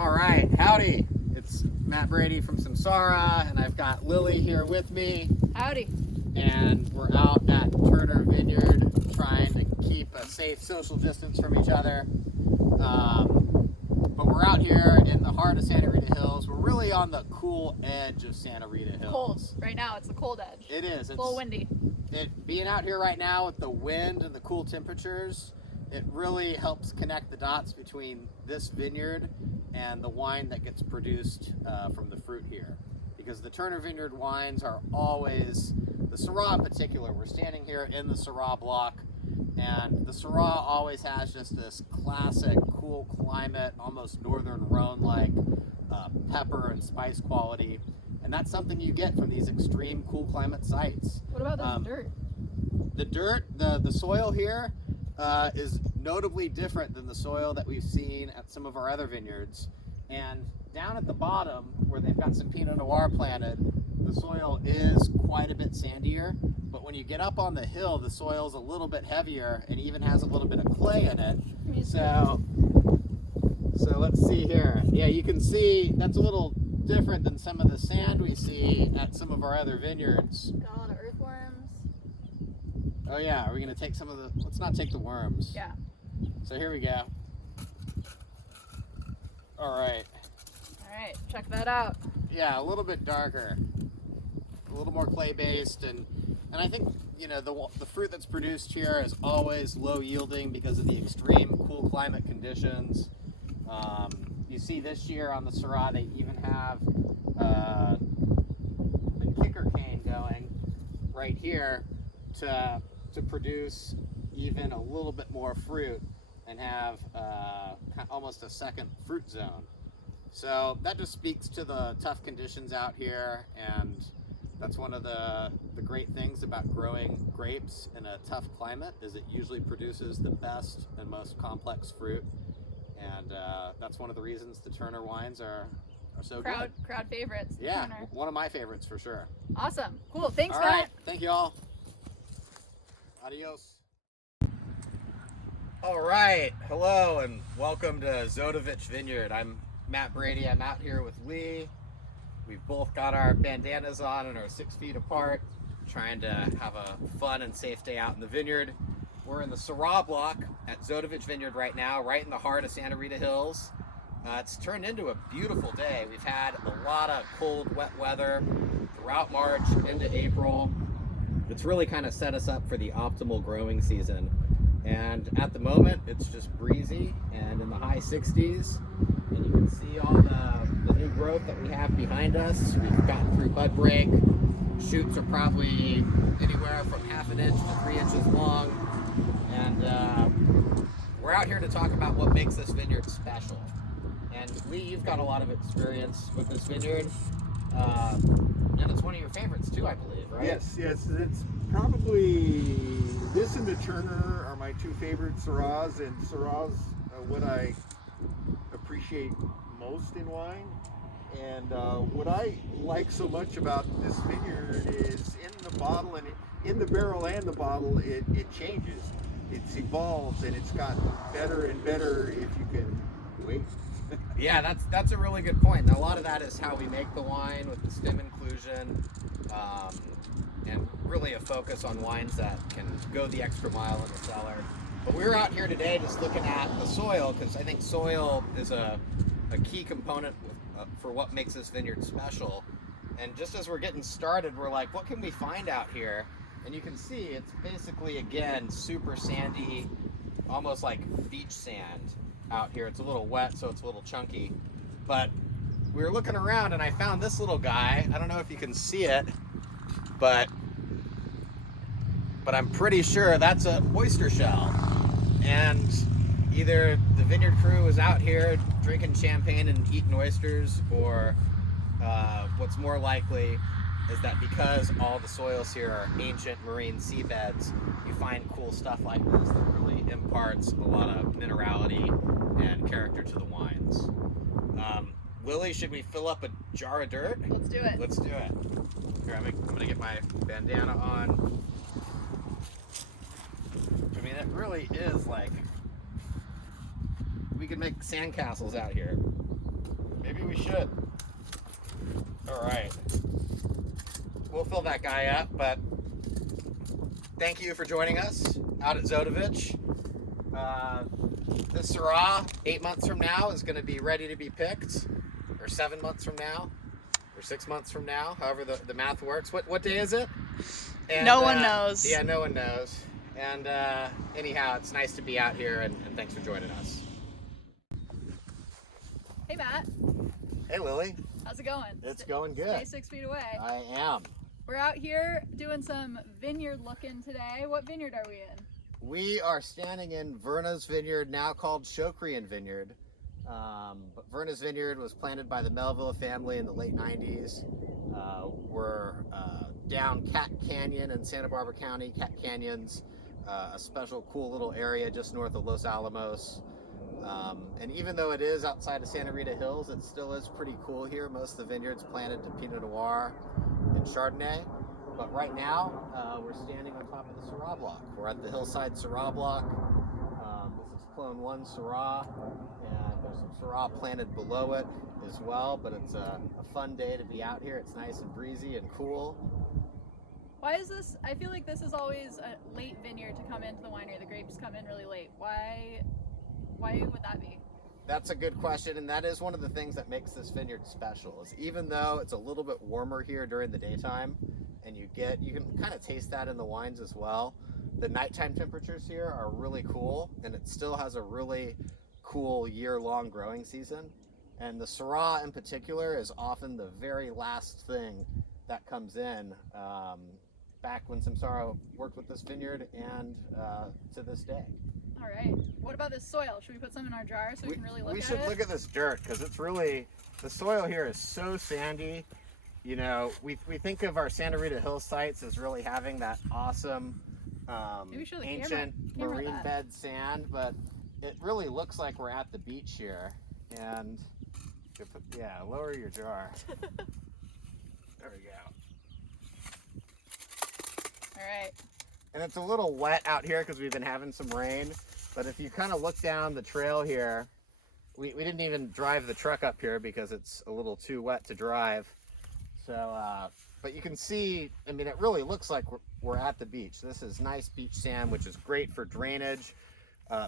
All right, howdy. It's Matt Brady from SAMsARA, and I've got Lily here with me. Howdy. And we're out at Turner Vineyard trying to keep a safe social distance from each other. But we're out here in the heart of Santa Rita Hills. We're really on the cool edge of Santa Rita Hills. Cold. Right now, it's the cold edge. It is. It's a little windy. Being out here right now with the wind and the cool temperatures, it really helps connect the dots between this vineyard and the wine that gets produced from the fruit here. Because the Turner Vineyard wines are always, the Syrah in particular, we're standing here in the Syrah block, and the Syrah always has just this classic, cool climate, almost northern Rhone-like pepper and spice quality. And that's something you get from these extreme cool climate sites. What about the dirt? The dirt, the soil here is notably different than the soil that we've seen at some of our other vineyards. And down at the bottom, where they've got some Pinot Noir planted, the soil is quite a bit sandier. But when you get up on the hill, the soil's a little bit heavier and even has a little bit of clay in it. So let's see here. Yeah, you can see that's a little different than some of the sand we see at some of our other vineyards. Got a lot of earthworms. Oh yeah, are we gonna take some of the, let's not take the worms. Yeah. So here we go. All right. All right, check that out. Yeah, a little bit darker, a little more clay based, and I think, you know, the fruit that's produced here is always low yielding because of the extreme cool climate conditions. You see this year on the Syrah, they even have the kicker cane going right here to produce even a little bit more fruit and have almost a second fruit zone. So that just speaks to the tough conditions out here, and that's one of the great things about growing grapes in a tough climate is it usually produces the best and most complex fruit. And that's one of the reasons the Turner wines are so good. Crowd favorites. Yeah, Turner. one of my favorites for sure. Awesome. Cool. Thanks, All Matt. right, thank you all. Adios. All right, hello and welcome to Zodovich Vineyard. I'm Matt Brady. I'm out here with Lee. We've both got our bandanas on and are 6 feet apart, trying to have a fun and safe day out in the vineyard. We're in the Syrah block at Zodovich Vineyard right now, right in the heart of Santa Rita Hills. It's turned into a beautiful day. We've had a lot of cold, wet weather throughout March into April. It's really kind of set us up for the optimal growing season. And at the moment, it's just breezy and in the high 60s. And you can see all the new growth that we have behind us. We've gotten through bud break. Shoots are probably anywhere from ½ inch to 3 inches long. And we're out here to talk about what makes this vineyard special. And Lee, you've got a lot of experience with this vineyard. And it's one of your favorites too, I believe, right? Yes, it's probably, this and the Turner are my two favorite Syrahs, and Syrahs are what I appreciate most in wine. And what I like so much about this vineyard is in the bottle and in the barrel and the bottle, it changes. It's evolves and it's gotten better and better if you can wait. Yeah, that's a really good point. And a lot of that is how we make the wine with the stem inclusion, and really a focus on wines that can go the extra mile in the cellar. But we're out here today just looking at the soil, because I think soil is a key component for what makes this vineyard special. And just as we're getting started, we're like, what can we find out here? And you can see it's basically, again, super sandy, almost like beach sand out here. It's a little wet, so it's a little chunky. But we were looking around and I found this little guy. I don't know if you can see it, but I'm pretty sure that's an oyster shell. And either the vineyard crew is out here drinking champagne and eating oysters, or what's more likely is that because all the soils here are ancient marine seabeds, you find cool stuff like this that really imparts a lot of minerality and character to the wines. Lily, should we fill up a jar of dirt? Let's do it. Let's do it. Here, I'm gonna get my bandana on. I mean, it really is like, we could make sandcastles out here. Maybe we should. All right. We'll fill that guy up, but thank you for joining us out at Zodovich. This Syrah, 8 months from now, is going to be ready to be picked, or 7 months from now, or 6 months from now, however the math works. What day is it? And, no one knows. Yeah, no one knows. And anyhow, it's nice to be out here, and thanks for joining us. Hey, Matt. Hey, Lily. How's it going? It's going good. Stay 6 feet away. I am. We're out here doing some vineyard looking today. What vineyard are we in? We are standing in Vernas Vineyard, now called Shocrian Vineyard. But Vernas Vineyard was planted by the Melville family in the late 90s. We're down Cat Canyon in Santa Barbara County. Cat Canyon's a special cool little area just north of Los Alamos. And even though it is outside of Santa Rita Hills, it still is pretty cool here. Most of the vineyards planted to Pinot Noir and Chardonnay. But right now, we're standing on top of the Syrah block. We're at the Hillside Syrah block. This is Clone 1 Syrah, and there's some Syrah planted below it as well, but it's a fun day to be out here. It's nice and breezy and cool. Why is this? I feel like this is always a late vineyard to come into the winery. The grapes come in really late. Why would that be? That's a good question, and that is one of the things that makes this vineyard special, is even though it's a little bit warmer here during the daytime, and you can kind of taste that in the wines as well, the nighttime temperatures here are really cool, and it still has a really cool year-long growing season. And the Syrah in particular is often the very last thing that comes in, back when SAMsARA worked with this vineyard and to this day. All right. What about this soil? Should we put some in our jar so we can really look at it? We should look at this dirt, because it's really, the soil here is so sandy. You know, we think of our Santa Rita Hills sites as really having that awesome ancient marine bed sand, but it really looks like we're at the beach here. And yeah, lower your jar. There we go. All right. And it's a little wet out here because we've been having some rain, but if you kind of look down the trail here, we didn't even drive the truck up here because it's a little too wet to drive. So, but you can see, I mean, it really looks like we're at the beach. This is nice beach sand, which is great for drainage.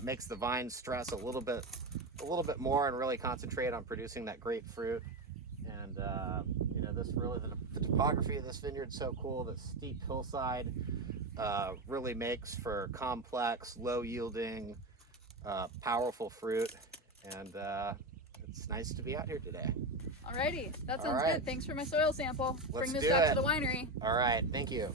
Makes the vines stress a little bit more and really concentrate on producing that great fruit. And you know, this really, the topography of this vineyard is so cool. The steep hillside really makes for complex, low yielding, powerful fruit. And it's nice to be out here today. Alrighty, that sounds good. Thanks for my soil sample. Let's Bring this do back it. to the winery. All right, thank you.